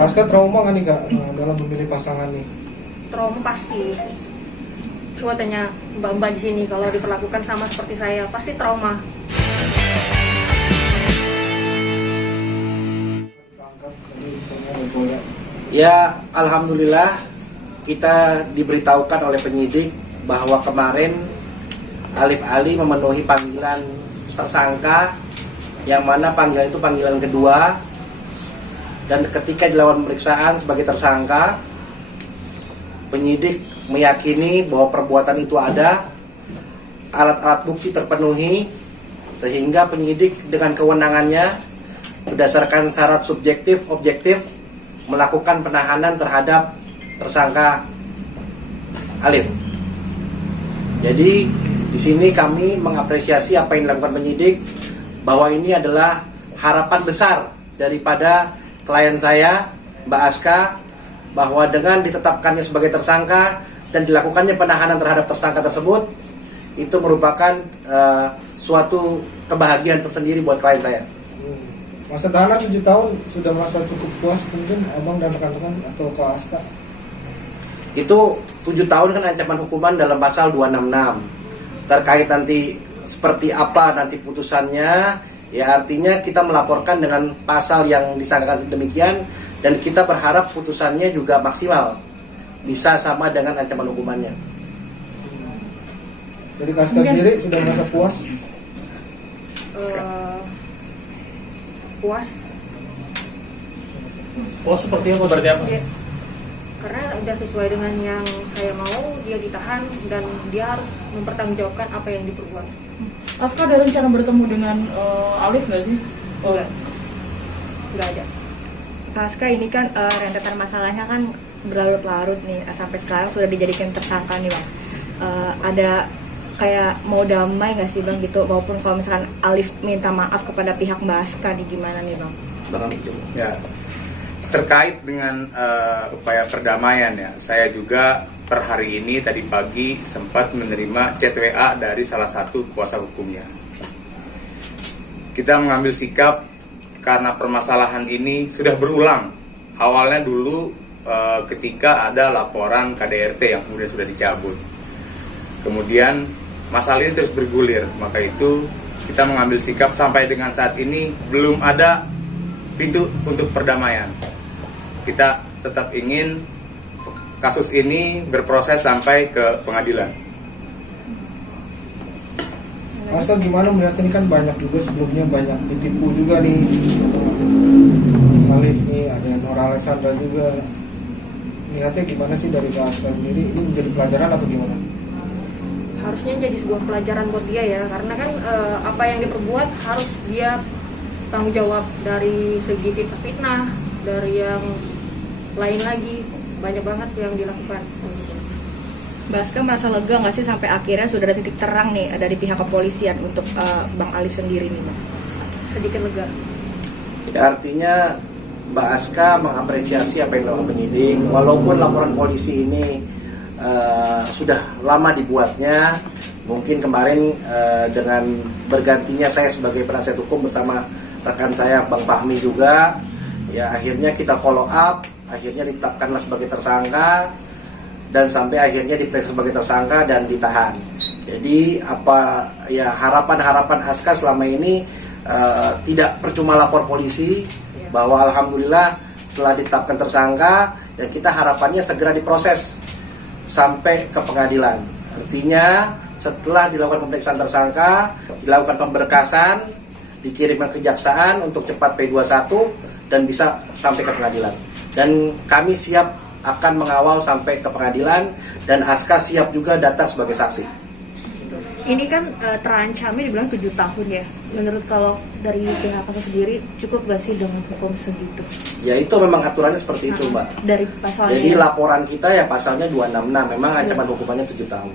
Aska trauma nggak nih Kak dalam memilih pasangan nih? Trauma pasti. Coba tanya mbak-mbak di sini, kalau diperlakukan sama seperti saya pasti trauma. Ya, alhamdulillah kita diberitahukan oleh penyidik bahwa kemarin Alif Ali memenuhi panggilan tersangka, yang mana panggilan itu panggilan kedua, dan ketika dilakukan pemeriksaan sebagai tersangka, penyidik meyakini bahwa perbuatan itu ada, alat-alat bukti terpenuhi, sehingga penyidik dengan kewenangannya berdasarkan syarat subjektif objektif melakukan penahanan terhadap tersangka Alif. Jadi di sini kami mengapresiasi apa yang dilakukan penyidik, bahwa ini adalah harapan besar daripada klien saya, Mbak Aska, bahwa dengan ditetapkannya sebagai tersangka dan dilakukannya penahanan terhadap tersangka tersebut, itu merupakan suatu kebahagiaan tersendiri buat klien saya. Masa tahanan 7 tahun sudah merasa cukup puas mungkin abang dan rekan-rekan atau Kak Aska? Itu 7 tahun kan ancaman hukuman dalam pasal 266. Terkait nanti seperti apa nanti putusannya, ya artinya kita melaporkan dengan pasal yang disangkakan demikian, dan kita berharap putusannya juga maksimal, bisa sama dengan ancaman hukumannya. Jadi Kak Aska sendiri sudah merasa puas? Puas. Puas seperti apa? Ya, karena udah sesuai dengan yang saya mau, dia ditahan dan dia harus mempertanggungjawabkan apa yang diperbuat. Aska ada rencana bertemu dengan Alif nggak sih? Nggak ada. Kak Aska, ini kan rentetan masalahnya kan berlarut-larut nih, sampai sekarang sudah dijadikan tersangka nih Bang. Ada kayak mau damai nggak sih Bang gitu, maupun kalau misalkan Alif minta maaf kepada pihak Mbak Aska nih, gimana nih Bang? Ya, terkait dengan upaya perdamaian ya, saya juga per hari ini tadi pagi sempat menerima chat WA dari salah satu kuasa hukumnya. Kita mengambil sikap karena permasalahan ini sudah berulang. Awalnya dulu ketika ada laporan KDRT yang kemudian sudah dicabut. Kemudian masalah ini terus bergulir, maka itu kita mengambil sikap sampai dengan saat ini belum ada pintu untuk perdamaian. Kita tetap ingin kasus ini berproses sampai ke pengadilan. Aska gimana melihat ini kan banyak juga sebelumnya banyak ditipu juga nih, Alif nih, ada Nora Alexandra juga. Lihatnya gimana sih dari Kak Aska sendiri, ini menjadi pelajaran atau gimana? Harusnya jadi sebuah pelajaran buat dia ya, karena kan apa yang diperbuat harus dia tanggung jawab, dari segi fitnah, dari yang lain lagi, banyak banget yang dilakukan. Mbak Aska merasa lega nggak sih sampai akhirnya sudah ada titik terang nih dari pihak kepolisian untuk Bang Alif sendiri nih Bang? Sedikit lega. Ya, artinya Mbak Aska mengapresiasi apa yang dilakukan penyidik, walaupun laporan polisi ini sudah lama dibuatnya. Mungkin kemarin dengan bergantinya saya sebagai penasihat hukum bersama rekan saya Bang Fahmi juga, ya akhirnya kita follow up, akhirnya ditetapkanlah sebagai tersangka, dan sampai akhirnya diperiksa sebagai tersangka dan ditahan. Jadi apa ya, harapan Aska selama ini tidak percuma lapor polisi, bahwa alhamdulillah telah ditetapkan tersangka, dan kita harapannya segera diproses sampai ke pengadilan. Artinya setelah dilakukan pemeriksaan tersangka, dilakukan pemberkasan, dikirimkan kejaksaan untuk cepat P21 dan bisa sampai ke pengadilan. Dan kami siap akan mengawal sampai ke pengadilan, dan Aska siap juga datang sebagai saksi. Ini kan terancamnya dibilang 7 tahun ya. Menurut kalau dari pihak kasus sendiri, cukup gak sih dengan hukum segitu? Ya itu memang aturannya seperti itu Mbak. Dari pasalnya. Jadi laporan kita ya pasalnya 266, memang ancaman hukumannya 7 tahun.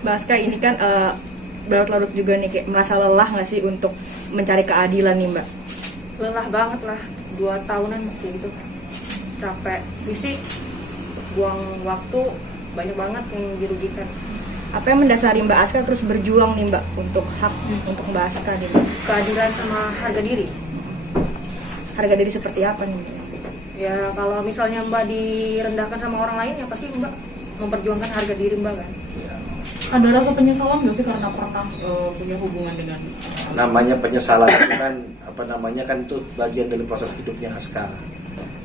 Mbak Aska, ini kan berlarut-larut juga nih, kayak merasa lelah nggak sih untuk mencari keadilan nih Mbak? Lelah banget lah, 2 tahunan kayak gitu. Capek fisik, buang waktu, banyak banget yang dirugikan. Apa yang mendasari Mbak Aska terus berjuang nih Mbak untuk hak untuk Mbak Aska nih Mbak? Keadilan sama harga diri. harga diri seperti apa nih? Ya kalau misalnya Mbak direndahkan sama orang lain ya pasti Mbak memperjuangkan harga diri Mbak kan. Ada rasa penyesalan nggak sih karena pernah punya hubungan dengan Namanya penyesalan itu kan kan itu bagian dari proses hidupnya Aska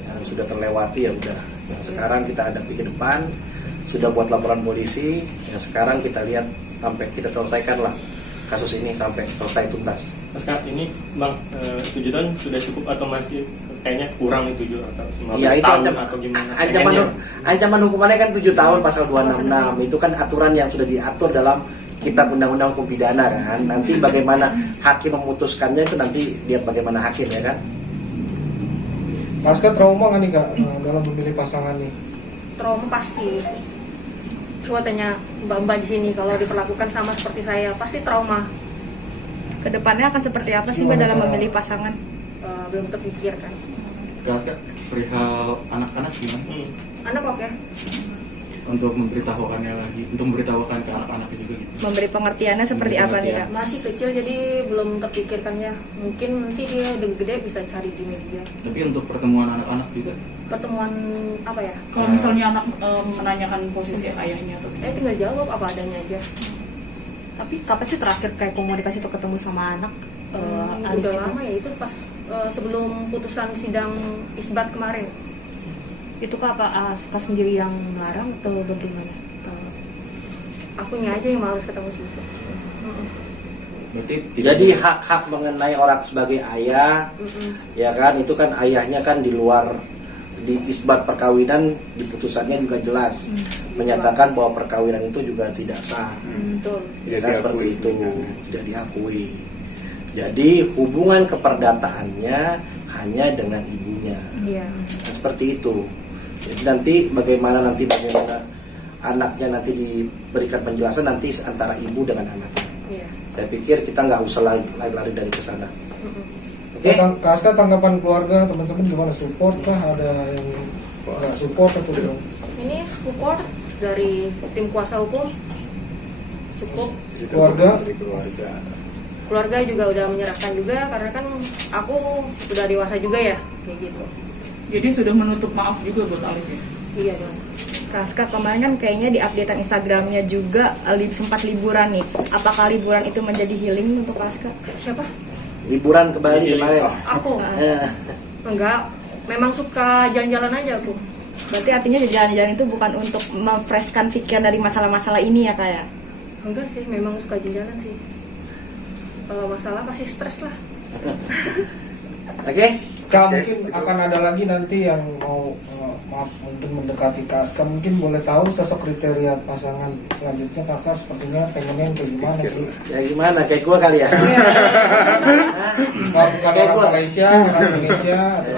yang sudah terlewati, ya udah. Yang sekarang kita hadapi ke depan, sudah buat laporan polisi, yang sekarang kita lihat sampai kita selesaikan lah kasus ini sampai selesai tuntas. Pasca ini Bang, 7 tahun sudah cukup atau masih kayaknya kurang 7 atau 15 Ya itu tahun atau gimana? ancaman hukumannya kan 7 tahun pasal 266 itu kan aturan yang sudah diatur dalam Kitab Undang-Undang Hukum Pidana kan. Nanti bagaimana hakim memutuskannya itu nanti lihat bagaimana hakim ya kan. Aska trauma nggak nih Kak dalam memilih pasangan nih? Trauma pasti. Coba tanya Mbak-mbak di sini kalau diperlakukan sama seperti saya pasti trauma. Kedepannya akan seperti apa sih Mbak dalam memilih pasangan? Belum terpikirkan. Kak, perihal anak-anak gimana? Anak oke. Untuk memberitahukan ke anak-anak juga gitu. Memberi pengertiannya seperti Memberi apa nih Kak? pengertian. Masih kecil jadi belum terpikirkan ya. Mungkin nanti dia udah gede bisa cari di media. Tapi untuk pertemuan anak-anak juga. Pertemuan apa ya? kalau misalnya anak menanyakan posisi ayahnya atau Tinggal jawab apa adanya aja. Tapi kapan sih terakhir kayak komunikasi atau ketemu sama anak? Udah lama ya itu pas sebelum putusan sidang isbat kemarin. Itu kak apa Aska sendiri yang melarang atau bagaimana? Akunya aja yang males ketemu situ. Berarti Jadi hak-hak mengenai orang sebagai ayah, ya kan, itu kan ayahnya kan di luar, di isbat perkawinan di putusannya juga jelas menyatakan bahwa perkawinan itu juga tidak sah. Betul. Ya kan, seperti itu, tidak diakui. Jadi hubungan keperdataannya hanya dengan ibunya. Iya. Nah, seperti itu. Jadi nanti bagaimana anaknya nanti diberikan penjelasan nanti antara ibu dengan anaknya. Iya. Saya pikir kita nggak usah lari dari ke sana. Oke? Kak Aska, tanggapan keluarga teman-teman gimana? Support kah? Ada yang nggak support atau belum? Ini support dari tim kuasa hukum cukup. Keluarga? Keluarga juga udah menyerahkan juga karena kan aku sudah dewasa juga ya kayak gitu. jadi sudah menutup maaf juga buat Alif ya? Iya dong. Kak Aska kemarin kan kayaknya di updatean Instagramnya juga sempat liburan nih. Apakah liburan itu menjadi healing untuk Kak Aska? Siapa? Liburan ke Bali kemarin. Aku. Eh, Enggak. Memang suka jalan-jalan aja aku. Berarti artinya jalan-jalan itu bukan untuk memfreshkan pikiran dari masalah-masalah ini ya Kak ya? Enggak sih, memang suka jalan sih. Kalau masalah pasti stres lah. Oke? Kak, mungkin akan ada lagi nanti yang mau mungkin mendekati Kak Aska, mungkin boleh tahu sosok kriteria pasangan selanjutnya Kakak sepertinya pengennya yang kayak gimana sih? Ya gimana? Kayak gua kali ya? Kalau bukan Kayak orang gua. Malaysia, orang Indonesia atau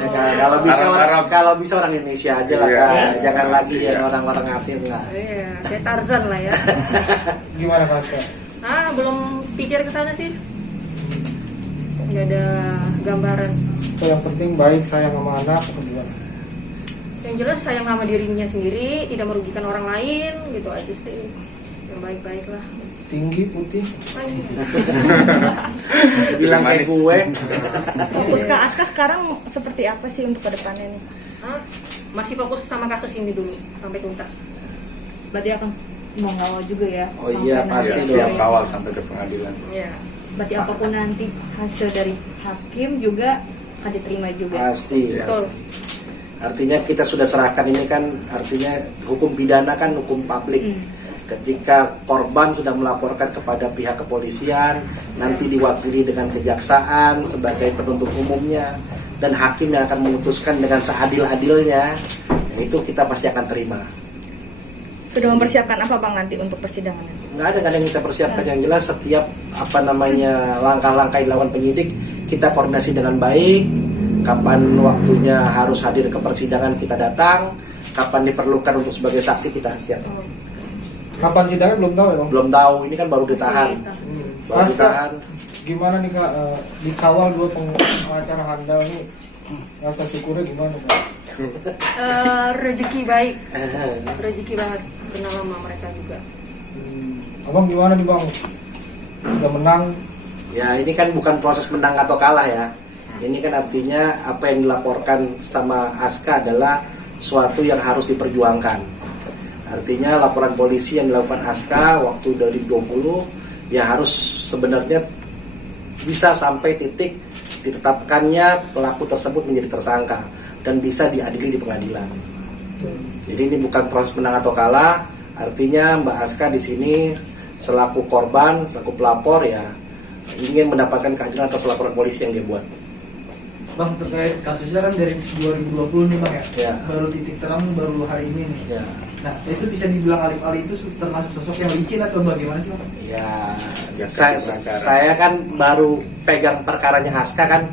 Kalau bisa orang Indonesia aja lah, Iya. Kak. Jangan lagi yang orang-orang asing lah. Iya, kayak Tarzan lah ya. gimana Kak Aska? Belum pikir ke sana sih. Nggak ada gambaran. So, yang penting baik sayang sama anak atau gimana? Yang jelas sayang sama dirinya sendiri, tidak merugikan orang lain, gitu aja sih. Yang baik-baik lah. Tinggi, putih. Bilang kayak gue. Fokus Kak Aska sekarang seperti apa sih untuk kedepannya nih? Masih fokus sama kasus ini dulu sampai tuntas. Berarti akan mengawal juga ya? Oh iya, sampai pasti nanti. dong. Siap kawal sampai ke pengadilan. Iya. Berarti apapun nanti hasil dari hakim juga akan diterima juga. Pasti. Betul. Artinya kita sudah serahkan ini kan, artinya hukum pidana kan hukum publik. Ketika korban sudah melaporkan kepada pihak kepolisian, nanti diwakili dengan kejaksaan sebagai penuntut umumnya, dan hakim yang akan memutuskan dengan seadil-adilnya, itu kita pasti akan terima. Sudah mempersiapkan apa Bang nanti untuk persidangan? Nggak ada yang kita persiapkan, yang jelas setiap langkah-langkah yang dilakukan penyidik kita koordinasi dengan baik. Kapan waktunya harus hadir ke persidangan kita datang, kapan diperlukan untuk sebagai saksi kita siap. Kapan sidangnya belum tahu ya Bang? Belum tahu, ini kan baru ditahan. Baru Aska, ditahan. gimana nih Kak, dikawal 2 pengacara handal nih, rasa syukurnya gimana Kak? Rezeki baik. Rezeki banget kenal sama mereka juga. Abang gimana nih Bang? Udah menang? Ya ini kan bukan proses menang atau kalah ya. Ini kan artinya apa yang dilaporkan sama Aska adalah suatu yang harus diperjuangkan. Artinya laporan polisi yang dilakukan Aska waktu 2020 ya harus sebenarnya bisa sampai titik ditetapkannya pelaku tersebut menjadi tersangka dan bisa diadili di pengadilan. Jadi ini bukan proses menang atau kalah, artinya Mbak Aska di sini selaku korban, selaku pelapor ya ingin mendapatkan keadilan atas laporan polisi yang dia buat. Bang, terkait kasusnya kan dari 2020 nih Bang ya, Ya. baru titik terang baru hari ini nih. Ya, Nah, itu bisa dibilang Alif Ali itu termasuk sosok yang licin atau bagaimana sih Bang? ya Jasa saya, pengacara. saya kan baru pegang perkaranya Aska kan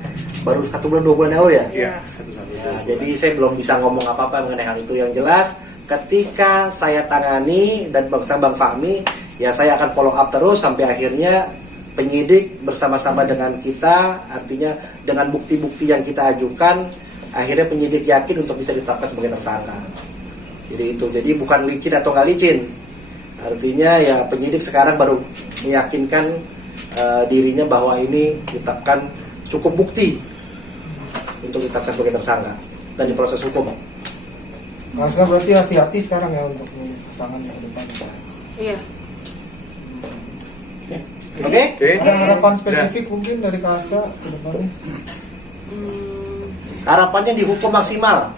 baru 1 bulan 2 bulan lalu ya. Iya, satu-satu. Ya, jadi saya belum bisa ngomong apa-apa mengenai hal itu. Yang jelas ketika saya tangani dan bersama Bang Fahmi, ya saya akan follow up terus sampai akhirnya penyidik bersama-sama dengan kita, artinya dengan bukti-bukti yang kita ajukan, akhirnya penyidik yakin untuk bisa ditetapkan sebagai tersangka. Jadi itu, jadi bukan licin atau nggak licin. Artinya ya penyidik sekarang baru meyakinkan dirinya bahwa ini ditetapkan cukup bukti untuk ditetapkan sebagai tersangka dan diproses hukum. Kak Aska berarti hati-hati sekarang ya untuk pasangan yang ke depan. Iya. Oke? Oke. Ada harapan spesifik mungkin dari Kak Aska ke depannya? Hmm, Harapannya dihukum maksimal.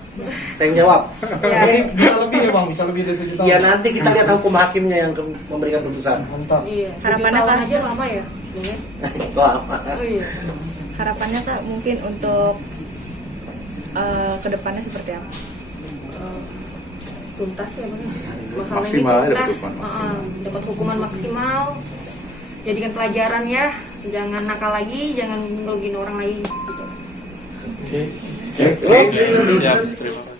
Saya yang jawab. ya. Bisa lebih ya Bang, bisa lebih dari 7 tahun. Ya nanti kita lihat hukum hakimnya yang memberikan keputusan. Mantap. Iya. Harapannya 7 tahun kan- aja lama ya, Bang ya? Lama. Oh iya. Harapannya Kak mungkin untuk kedepannya seperti apa? Tuntas ya Bang. Masalah Maksimal, ini dapat tuntas. hukuman maksimal. Dapat hukuman maksimal. Jadikan pelajaran ya. Jangan nakal lagi, jangan ngerugiin orang lagi gitu. Oke. Siap, terima kasih.